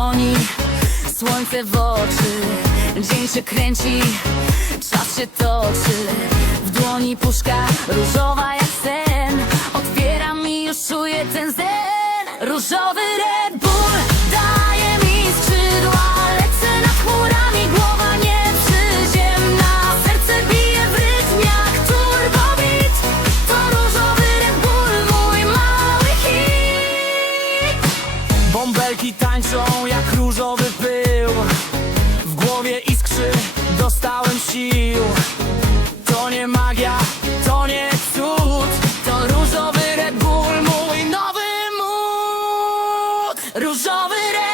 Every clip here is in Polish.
Dzwoni, słońce w oczy Dzień się kręci, czas się toczy. W dłoni puszka różowa jak sen. Otwieram i już czuję ten zen. Różowy Red Bąbelki tańczą jak różowy pył. W głowie iskrzy, dostałem sił. To nie magia, to nie cud. To różowy Red Bull, mój nowy mód. Różowy Red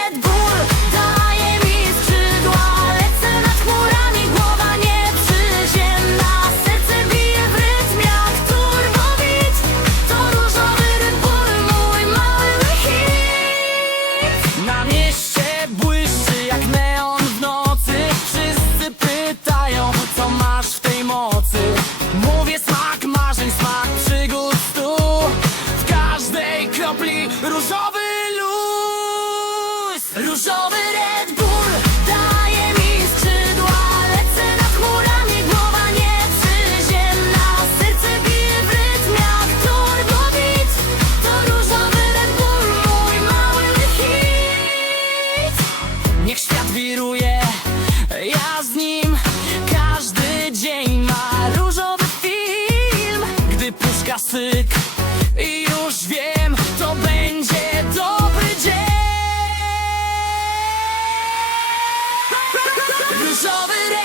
Różowy Red Bull daje mi skrzydła Lecę nad chmurami, głowa nieprzyziemna Serce bije w rytm jak To różowy Red Bull, mój mały hit. Niech świat wiruje, ja z nim Każdy dzień ma różowy film. Gdy puszka syk i już wie is all that